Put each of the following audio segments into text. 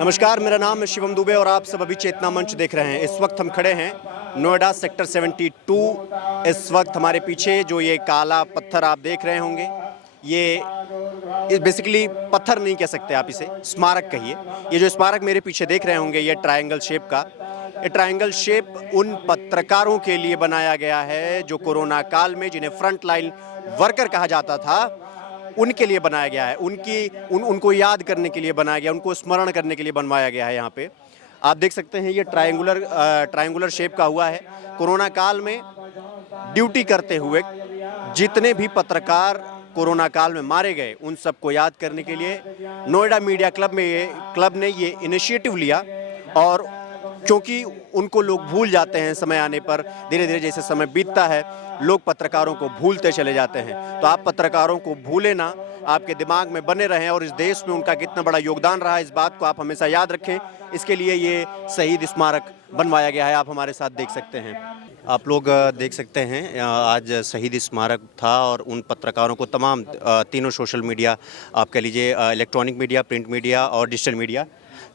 नमस्कार, मेरा नाम है शिवम दुबे और आप सब अभी चेतना मंच देख रहे हैं। इस वक्त हम खड़े हैं नोएडा सेक्टर 72। इस वक्त हमारे पीछे जो ये काला पत्थर आप देख रहे होंगे, ये बेसिकली पत्थर नहीं कह सकते आप, इसे स्मारक कहिए। ये जो स्मारक मेरे पीछे देख रहे होंगे, ये ट्रायंगल शेप का, ये ट्रायंगल शेप उन पत्रकारों के लिए बनाया गया है जो कोरोना काल में, जिन्हें फ्रंट लाइन वर्कर कहा जाता था, उनके लिए बनाया गया है। उनको याद करने के लिए बनाया गया, उनको स्मरण करने के लिए बनवाया गया है। यहाँ पे आप देख सकते हैं, ये ट्रायंगुलर शेप का हुआ है। कोरोना काल में ड्यूटी करते हुए जितने भी पत्रकार कोरोना काल में मारे गए, उन सबको याद करने के लिए नोएडा मीडिया क्लब ने ये इनिशिएटिव लिया। और क्योंकि उनको लोग भूल जाते हैं समय आने पर, धीरे धीरे जैसे समय बीतता है लोग पत्रकारों को भूलते चले जाते हैं। तो आप पत्रकारों को भूले ना, आपके दिमाग में बने रहें और इस देश में उनका कितना बड़ा योगदान रहा है, इस बात को आप हमेशा याद रखें। इसके लिए ये शहीद स्मारक बनवाया गया है। आप हमारे साथ देख सकते हैं, आप लोग देख सकते हैं, आज शहीद स्मारक था और उन पत्रकारों को तमाम तीनों सोशल मीडिया, आप कह लीजिए इलेक्ट्रॉनिक मीडिया, प्रिंट मीडिया और डिजिटल मीडिया,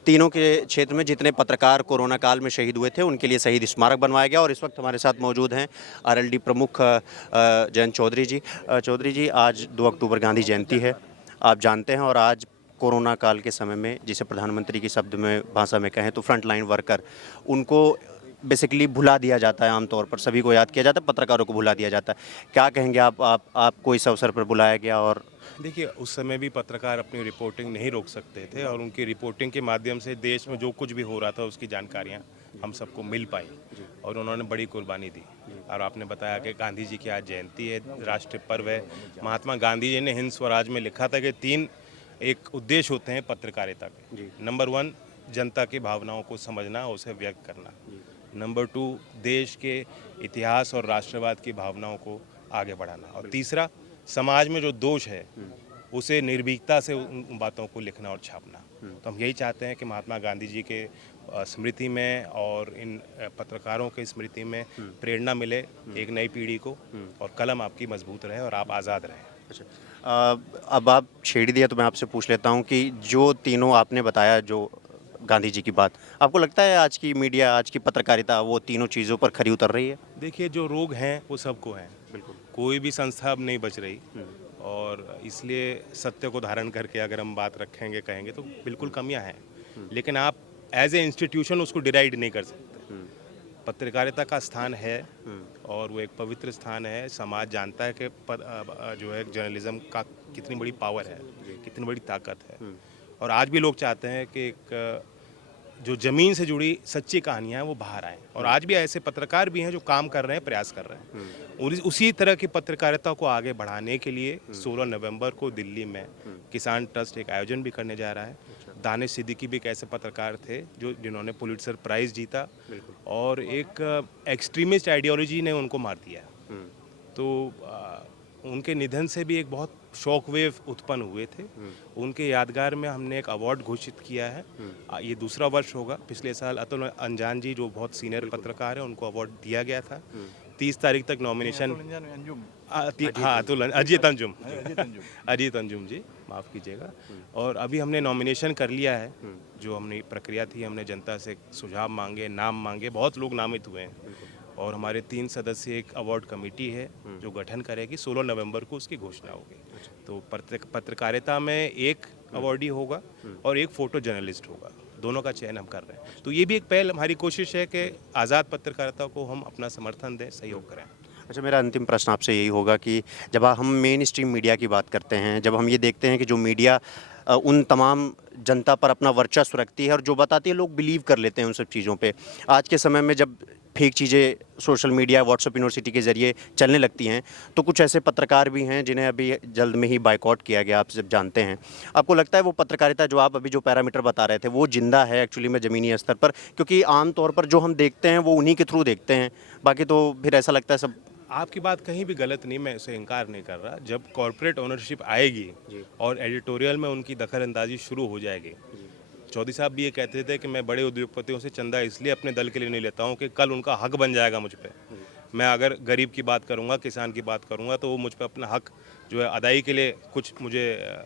तीनों के क्षेत्र में जितने पत्रकार कोरोना काल में शहीद हुए थे उनके लिए शहीद स्मारक बनवाया गया। और इस वक्त हमारे साथ मौजूद हैं आरएलडी प्रमुख जयंत चौधरी जी। चौधरी जी, आज 2 अक्टूबर गांधी जयंती है, आप जानते हैं, और आज कोरोना काल के समय में, जिसे प्रधानमंत्री की शब्द में भाषा में कहें तो फ्रंट लाइन वर्कर, उनको बेसिकली भुला दिया जाता है। आमतौर पर सभी को याद किया जाता है, पत्रकारों को भुला दिया जाता है। क्या कहेंगे आपको इस अवसर पर बुलाया गया? और देखिए, उस समय भी पत्रकार अपनी रिपोर्टिंग नहीं रोक सकते थे और उनकी रिपोर्टिंग के माध्यम से देश में जो कुछ भी हो रहा था उसकी जानकारियाँ हम सबको मिल पाई और उन्होंने बड़ी कुर्बानी दी। और आपने बताया कि गांधी जी की आज जयंती है, राष्ट्रीय पर्व है। महात्मा गांधी जी ने हिंद स्वराज में लिखा था कि 3 एक उद्देश्य होते हैं पत्रकारिता के। नंबर 1, जनता की भावनाओं को समझना, उसे व्यक्त करना। नंबर 2, देश के इतिहास और राष्ट्रवाद की भावनाओं को आगे बढ़ाना। और तीसरा, समाज में जो दोष है उसे निर्भीकता से उन बातों को लिखना और छापना। तो हम यही चाहते हैं कि महात्मा गांधी जी के स्मृति में और इन पत्रकारों के स्मृति में प्रेरणा मिले एक नई पीढ़ी को, और कलम आपकी मजबूत रहे और आप आज़ाद रहें। अच्छा, अब आप छेड़ दिया तो मैं आपसे पूछ लेता हूं कि जो तीनों आपने बताया, जो गांधी जी की बात, आपको लगता है आज की मीडिया, आज की पत्रकारिता वो तीनों चीज़ों पर खरी उतर रही है? देखिए, जो रोग हैं वो सबको हैं, बिल्कुल। कोई भी संस्था अब नहीं बच रही। और इसलिए सत्य को धारण करके अगर हम बात रखेंगे, कहेंगे, तो बिल्कुल कमियां हैं, लेकिन आप एज ए इंस्टीट्यूशन उसको डिराइड नहीं कर सकते। पत्रकारिता का स्थान है और वो एक पवित्र स्थान है। समाज जानता है कि जो है जर्नलिज्म का कितनी बड़ी पावर है, कितनी बड़ी ताकत है। और आज भी लोग चाहते हैं कि एक जो ज़मीन से जुड़ी सच्ची कहानियाँ हैं वो बाहर आएँ। और आज भी ऐसे पत्रकार भी हैं जो काम कर रहे हैं, प्रयास कर रहे हैं। और उसी तरह की पत्रकारिता को आगे बढ़ाने के लिए 16 नवंबर को दिल्ली में किसान ट्रस्ट एक आयोजन भी करने जा रहा है। दानिश सिद्दीकी भी एक ऐसे पत्रकार थे जिन्होंने पुलित्जर प्राइज़ जीता और एक एक्सट्रीमिस्ट आइडियोलॉजी ने उनको मार दिया। तो उनके निधन से भी एक बहुत शॉक वेव उत्पन्न हुए थे। उनके यादगार में हमने एक अवार्ड घोषित किया है। ये दूसरा वर्ष होगा। पिछले साल अतुल अंजान जी, जो बहुत सीनियर पत्रकार हैं, उनको अवार्ड दिया गया था। 30 तारीख तक नॉमिनेशन, अजीत अंजुम जी, माफ़ कीजिएगा। और अभी हमने नॉमिनेशन कर लिया है। जो हमने प्रक्रिया थी, हमने जनता से सुझाव मांगे, नाम मांगे, बहुत लोग नामित हुए हैं। और हमारे 3 सदस्यीय एक अवार्ड कमेटी है जो गठन करेगी। 16 नवंबर को उसकी घोषणा होगी। तो पत्रकारिता में एक अवार्डी होगा और एक फोटो जर्नलिस्ट होगा। दोनों का चयन हम कर रहे हैं। तो ये भी एक पहल, हमारी कोशिश है कि आज़ाद पत्रकारिता को हम अपना समर्थन दें, सहयोग करें। अच्छा, मेरा अंतिम प्रश्न आपसे यही होगा कि जब हम मेन स्ट्रीम मीडिया की बात करते हैं, जब हम ये देखते हैं कि जो मीडिया उन तमाम जनता पर अपना वर्चस्व रखती है और जो बताती है लोग बिलीव कर लेते हैं उन सब चीज़ों पे, आज के समय में जब फेक चीज़ें सोशल मीडिया, व्हाट्सएप यूनिवर्सिटी के ज़रिए चलने लगती हैं, तो कुछ ऐसे पत्रकार भी हैं जिन्हें अभी जल्द में ही बायकॉट किया गया, आप सब जानते हैं। आपको लगता है वो पत्रकारिता, जो आप अभी जो पैरामीटर बता रहे थे, वो जिंदा है एक्चुअली में ज़मीनी स्तर पर? क्योंकि आमतौर पर जो हम देखते हैं वो उन्हीं के थ्रू देखते हैं, बाकी तो फिर ऐसा लगता है सब। आपकी बात कहीं भी गलत नहीं, मैं उसे इनकार नहीं कर रहा। जब कॉर्पोरेट ओनरशिप आएगी और एडिटोरियल में उनकी दखलंदाजी शुरू हो जाएगी। चौधरी साहब भी ये कहते थे कि मैं बड़े उद्योगपतियों से चंदा इसलिए अपने दल के लिए नहीं लेता हूँ कि कल उनका हक बन जाएगा मुझ पे। मैं अगर गरीब की बात करूँगा, किसान की बात करूँगा, तो वो मुझ पे अपना हक जो है अदाई के लिए कुछ मुझे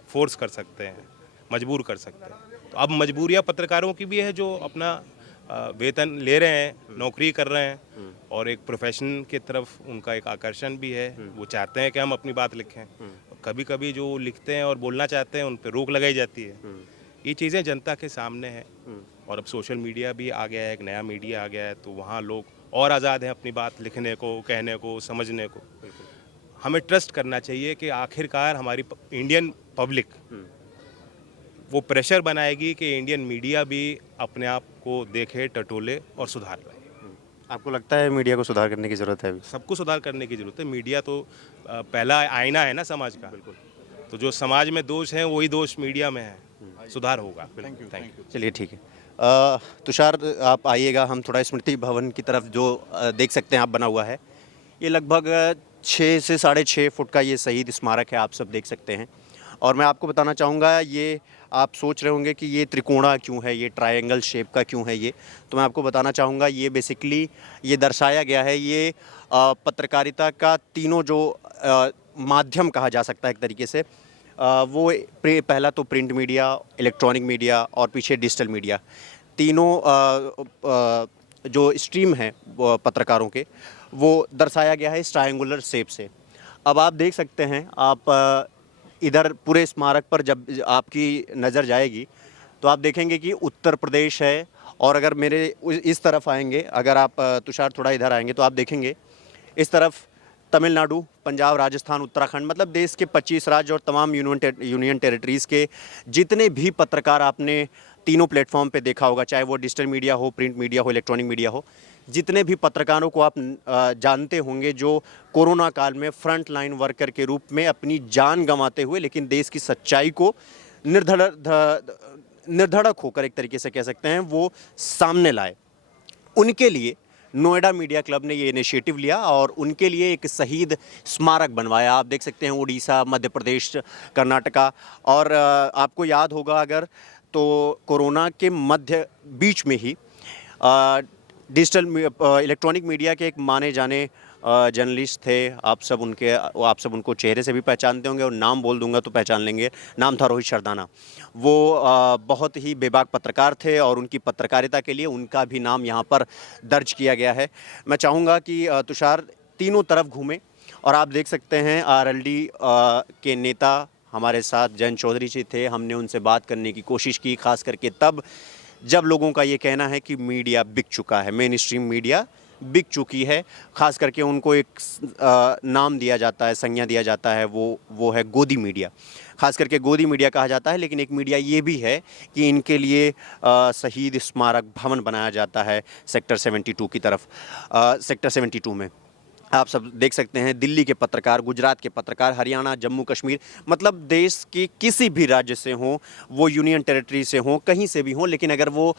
फोर्स कर सकते हैं, मजबूर कर सकते हैं। तो अब मजबूरियां पत्रकारों की भी है जो अपना वेतन ले रहे हैं, नौकरी कर रहे हैं और एक प्रोफेशन की तरफ उनका एक आकर्षण भी है। वो चाहते हैं कि हम अपनी बात लिखें। कभी कभी जो लिखते हैं और बोलना चाहते हैं उन पर रोक लगाई जाती है। ये चीज़ें जनता के सामने है और अब सोशल मीडिया भी आ गया है, एक नया मीडिया आ गया है, तो वहाँ लोग और आज़ाद हैं अपनी बात लिखने को, कहने को, समझने को। हमें ट्रस्ट करना चाहिए कि आखिरकार हमारी इंडियन पब्लिक वो प्रेशर बनाएगी कि इंडियन मीडिया भी अपने आप को देखे, टटोले और सुधार लाए। आपको लगता है मीडिया को सुधार करने की ज़रूरत है अभी? सबको सुधार करने की जरूरत है। मीडिया तो पहला आईना है ना समाज का। बिल्कुल। तो जो समाज में दोष हैं वही दोष मीडिया में है। सुधार होगा। Thank you. चलिए ठीक है। तुषार, आप आइएगा, हम थोड़ा स्मृति भवन की तरफ जो देख सकते हैं आप बना हुआ है। ये लगभग 6 से 6.5 फुट का ये शहीद स्मारक है, आप सब देख सकते हैं। और मैं आपको बताना चाहूँगा, ये आप सोच रहे होंगे कि ये त्रिकोणा क्यों है, ये ट्रायंगल शेप का क्यों है ये, तो मैं आपको बताना चाहूँगा ये बेसिकली ये दर्शाया गया है, ये पत्रकारिता का तीनों जो माध्यम कहा जा सकता है एक तरीके से, वो पहला तो प्रिंट मीडिया, इलेक्ट्रॉनिक मीडिया और पीछे डिजिटल मीडिया, तीनों जो स्ट्रीम हैं पत्रकारों के, वो दर्शाया गया है इस ट्रायंगुलर शेप से। अब आप देख सकते हैं, आप इधर पूरे स्मारक पर जब आपकी नज़र जाएगी तो आप देखेंगे कि उत्तर प्रदेश है, और अगर मेरे इस तरफ आएंगे, अगर आप तुषार थोड़ा इधर आएंगे तो आप देखेंगे इस तरफ तमिलनाडु, पंजाब, राजस्थान, उत्तराखंड, मतलब देश के 25 राज्य और तमाम यूनियन टेरिटरीज़ के जितने भी पत्रकार आपने तीनों प्लेटफॉर्म पे देखा होगा, चाहे वो डिजिटल मीडिया हो, प्रिंट मीडिया हो, इलेक्ट्रॉनिक मीडिया हो, जितने भी पत्रकारों को आप जानते होंगे जो कोरोना काल में फ्रंट लाइन वर्कर के रूप में अपनी जान गंवाते हुए लेकिन देश की सच्चाई को निर्धड़क होकर एक तरीके से कह सकते हैं वो सामने लाए। उनके लिए नोएडा मीडिया क्लब ने ये इनिशिएटिव लिया और उनके लिए एक शहीद स्मारक बनवाया। आप देख सकते हैं उड़ीसा, मध्य प्रदेश, कर्नाटका, और आपको याद होगा अगर तो कोरोना के मध्य बीच में ही डिजिटल इलेक्ट्रॉनिक मीडिया के एक माने जाने जर्नलिस्ट थे, आप सब उनको चेहरे से भी पहचानते होंगे और नाम बोल दूंगा तो पहचान लेंगे। नाम था रोहित शर्दाना। वो बहुत ही बेबाक पत्रकार थे और उनकी पत्रकारिता के लिए उनका भी नाम यहाँ पर दर्ज किया गया है। मैं चाहूँगा कि तुषार तीनों तरफ घूमें और आप देख सकते हैं आरएलडी के नेता हमारे साथ जयंत चौधरी जी थे। हमने उनसे बात करने की कोशिश की, खास करके तब जब लोगों का ये कहना है कि मीडिया बिक चुका है, मेन स्ट्रीम मीडिया बिक चुकी है। खास करके उनको एक नाम दिया जाता है, संज्ञा दिया जाता है, वो है गोदी मीडिया। खास करके गोदी मीडिया कहा जाता है, लेकिन एक मीडिया ये भी है कि इनके लिए शहीद स्मारक भवन बनाया जाता है सेक्टर 72 की तरफ। सेक्टर 72 में आप सब देख सकते हैं दिल्ली के पत्रकार, गुजरात के पत्रकार, हरियाणा, जम्मू कश्मीर, मतलब देश के किसी भी राज्य से हों, वो यूनियन टेरिटरी से हों, कहीं से भी हों, लेकिन अगर वो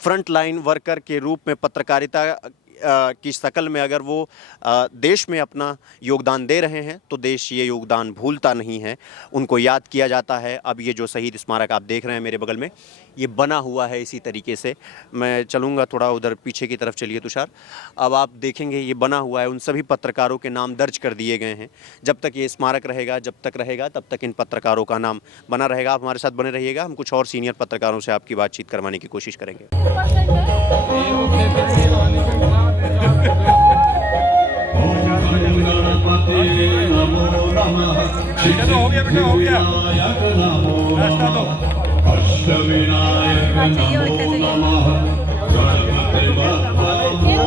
फ्रंट लाइन वर्कर के रूप में पत्रकारिता की शक्ल में अगर वो देश में अपना योगदान दे रहे हैं तो देश ये योगदान भूलता नहीं है, उनको याद किया जाता है। अब ये जो शहीद स्मारक आप देख रहे हैं मेरे बगल में, ये बना हुआ है इसी तरीके से। मैं चलूँगा थोड़ा उधर पीछे की तरफ, चलिए तुषार। अब आप देखेंगे ये बना हुआ है, उन सभी पत्रकारों के नाम दर्ज कर दिए गए हैं। जब तक ये स्मारक रहेगा, जब तक रहेगा, तब तक इन पत्रकारों का नाम बना रहेगा। आप हमारे साथ बने रहिएगा, हम कुछ और सीनियर पत्रकारों से आपकी बातचीत करवाने की कोशिश करेंगे। चलो हो गया बेटा, हो गया रास्ता दो।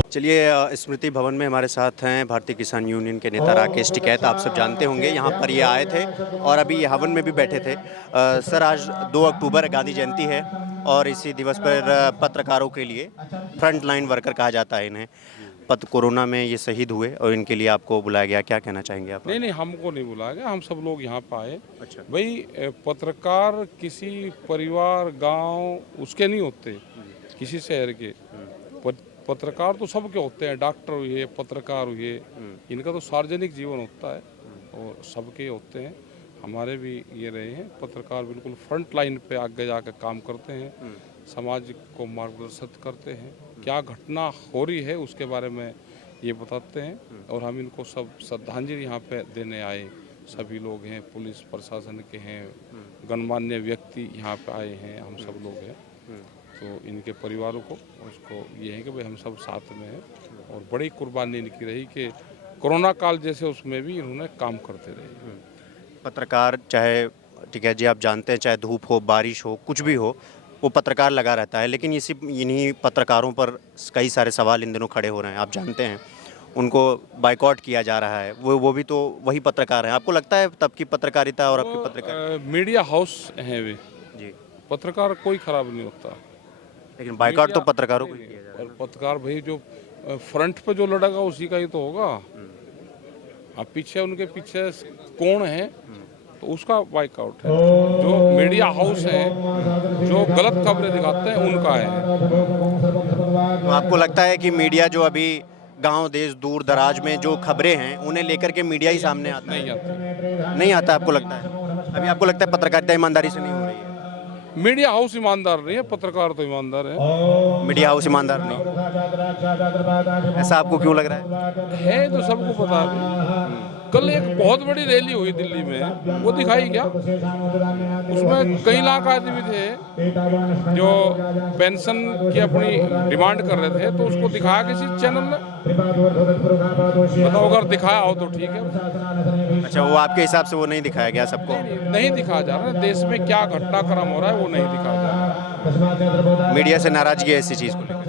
चलिए, स्मृति भवन में हमारे साथ हैं भारतीय किसान यूनियन के नेता राकेश टिकैत। आप सब जानते होंगे यहाँ पर ये आए थे और अभी ये हवन में भी बैठे थे। सर, आज 2 अक्टूबर गांधी जयंती है और इसी दिवस पर पत्रकारों के लिए फ्रंट लाइन वर्कर कहा जाता है इन्हें, कोरोना में ये शहीद हुए और इनके लिए आपको बुलाया गया, क्या कहना चाहेंगे आप? नहीं, हमको नहीं बुलाया गया, हम सब लोग यहाँ पे आए। अच्छा। भाई, पत्रकार किसी परिवार, गांव उसके नहीं होते, किसी शहर के। पत्रकार तो सबके होते हैं, डॉक्टर हुए, पत्रकार हुए, इनका तो सार्वजनिक जीवन होता है और सबके होते हैं। हमारे भी ये रहे हैं पत्रकार, बिल्कुल फ्रंट लाइन पे आगे जाकर काम करते हैं, समाज को मार्गदर्शित करते हैं, क्या घटना हो रही है उसके बारे में ये बताते हैं और हम इनको सब श्रद्धांजलि यहाँ पे देने आए। सभी लोग हैं, पुलिस प्रशासन के हैं, गणमान्य व्यक्ति यहाँ पे आए हैं, हम सब लोग हैं। तो इनके परिवारों को उसको ये है कि भाई हम सब साथ में हैं और बड़ी कुर्बानी इनकी रही कि कोरोना काल जैसे उसमें भी इन्होंने काम करते रहे। पत्रकार चाहे, ठीक है जी, आप जानते हैं, चाहे धूप हो, बारिश हो, कुछ भी हो, वो पत्रकार लगा रहता है। लेकिन इसी इन्हीं पत्रकारों पर कई सारे सवाल इन दिनों खड़े हो रहे हैं। आप जानते हैं उनको बाइकआउट किया जा रहा है, वो भी तो वही पत्रकार हैं। आपको लगता है तब की पत्रकारिता और अब की पत्रकारिता? मीडिया हाउस हैं वे, जी, पत्रकार कोई खराब नहीं होता। लेकिन बाइकआउट तो पत्रकारों को ही किया जा रहा है। और पत्रकार भाई जो फ्रंट पे जो लड़ेगा उसी का ही तो होगा। अब पीछे उनके पीछे कौन है तो उसका बाइकआउट है। जो मीडिया हाउस है जो गलत खबरें दिखाते हैं उनका है। तो आपको लगता है कि मीडिया जो अभी गांव देश दूर दराज में जो खबरें हैं उन्हें लेकर के मीडिया ही सामने आता है? नहीं आती। नहीं आता आपको लगता है? अभी आपको लगता है पत्रकारिता ईमानदारी से नहीं हो रही है? मीडिया हाउस ईमानदार नहीं है, पत्रकार तो ईमानदार है। मीडिया हाउस ईमानदार नहीं, ऐसा आपको क्यों लग रहा है तो सबको पता है। कल एक बहुत बड़ी रैली हुई दिल्ली में, वो दिखाई क्या? उसमें कई लाख आदमी थे जो पेंशन की अपनी डिमांड कर रहे थे, तो उसको दिखाया किसी चैनल ने? बताओ, अगर दिखाया हो तो ठीक है। अच्छा, वो आपके हिसाब से वो नहीं दिखाया गया सबको? नहीं दिखाया जा रहा है। देश में क्या घटनाक्रम हो रहा है वो नहीं दिखाया जा रहा है। मीडिया से नाराजगी है इसी चीज़ को लेकर?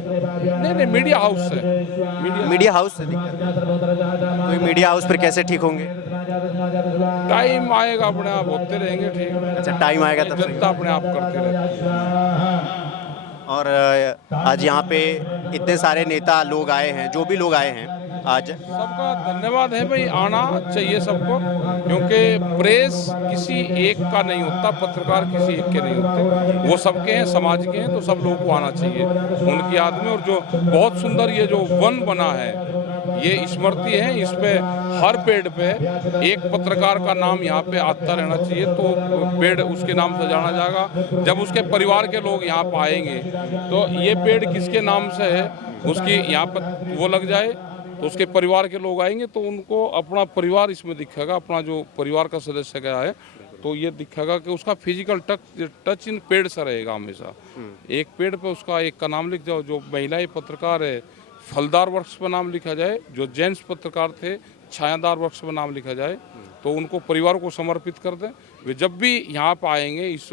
नहीं, मीडिया हाउस है। मीडिया हाउस से दिक्कत है। तो मीडिया हाउस पर कैसे ठीक होंगे? टाइम आएगा, अपने आप होते रहेंगे ठीक। अच्छा, टाइम आएगा तब सही। जनता अपने आप करती रहती है। और आज यहाँ पे इतने सारे नेता लोग आए हैं, जो भी लोग आए हैं आज, सबका धन्यवाद है भाई, आना चाहिए सबको, क्योंकि प्रेस किसी एक का नहीं होता, पत्रकार किसी एक के नहीं होते, वो सबके हैं, समाज के हैं, तो सब लोगों को आना चाहिए उनकी याद में। और जो बहुत सुंदर ये जो वन बना है, ये स्मृति है, इस पे हर पेड़ पे एक पत्रकार का नाम यहाँ पे आता रहना चाहिए, तो पेड़ उसके नाम से जाना जाएगा। जब उसके परिवार के लोग यहाँ पे आएंगे तो ये पेड़ किसके नाम से है उसकी यहाँ पर वो लग जाए, तो उसके परिवार के लोग आएंगे तो उनको अपना परिवार इसमें दिखेगा, अपना जो परिवार का सदस्य गया है तो ये दिखेगा कि उसका फिजिकल टच इन पेड़ से रहेगा हमेशा। एक पेड़ पे उसका एक का नाम लिख जाओ। जो महिलाएं पत्रकार है, फलदार वृक्ष पर नाम लिखा जाए। जो जेंट्स पत्रकार थे, छायादार वृक्ष पर नाम लिखा जाए, तो उनको परिवार को समर्पित कर दें। वे जब भी यहाँ पर आएंगे इस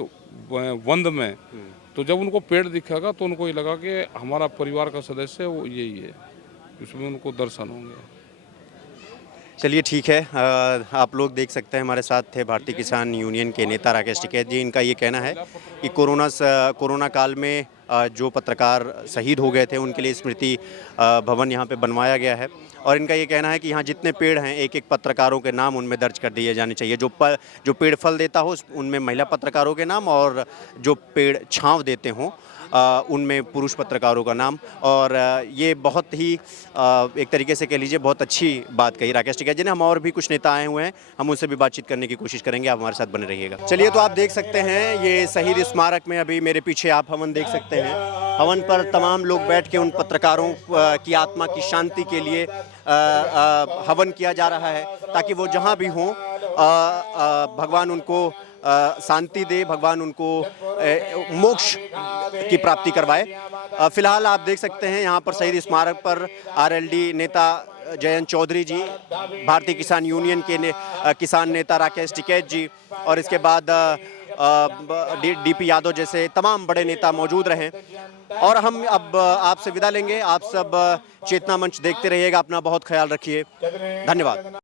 वंद में, तो जब उनको पेड़ दिखेगा तो उनको ये लगा कि हमारा परिवार का सदस्य वो यही है, उसमें उनको दर्शन होंगे। चलिए ठीक है। आप लोग देख सकते हैं, हमारे साथ थे भारतीय किसान यूनियन के नेता राकेश टिकैत जी। इनका ये कहना है कि कोरोना काल में जो पत्रकार शहीद हो गए थे उनके लिए स्मृति भवन यहाँ पे बनवाया गया है। और इनका ये कहना है कि यहाँ जितने पेड़ हैं, एक एक पत्रकारों के नाम उनमें दर्ज कर दिए जाने चाहिए। जो पेड़ फल देता हो उनमें महिला पत्रकारों के नाम, और जो पेड़ छांव देते हों उनमें पुरुष पत्रकारों का नाम। और ये बहुत ही एक तरीके से कह लीजिए बहुत अच्छी बात कही राकेश टिकैत जी ने। हम और भी कुछ नेता आए हुए हैं, हम उनसे भी बातचीत करने की कोशिश करेंगे। आप हमारे साथ बने रहिएगा। चलिए, तो आप देख सकते हैं ये शहीद स्मारक में अभी मेरे पीछे आप हवन देख सकते हैं। हवन पर तमाम लोग बैठ के उन पत्रकारों की आत्मा की शांति के लिए हवन किया जा रहा है, ताकि वो जहाँ भी हों भगवान उनको शांति दे, भगवान उनको मोक्ष की प्राप्ति करवाए। फिलहाल आप देख सकते हैं यहाँ पर शहीद स्मारक पर आरएलडी नेता जयंत चौधरी जी, भारतीय किसान यूनियन के किसान नेता राकेश टिकैत जी, और इसके बाद डीपी यादव जैसे तमाम बड़े नेता मौजूद रहे। और हम अब आपसे विदा लेंगे। आप सब चेतना मंच देखते रहिएगा। अपना बहुत ख्याल रखिए। धन्यवाद।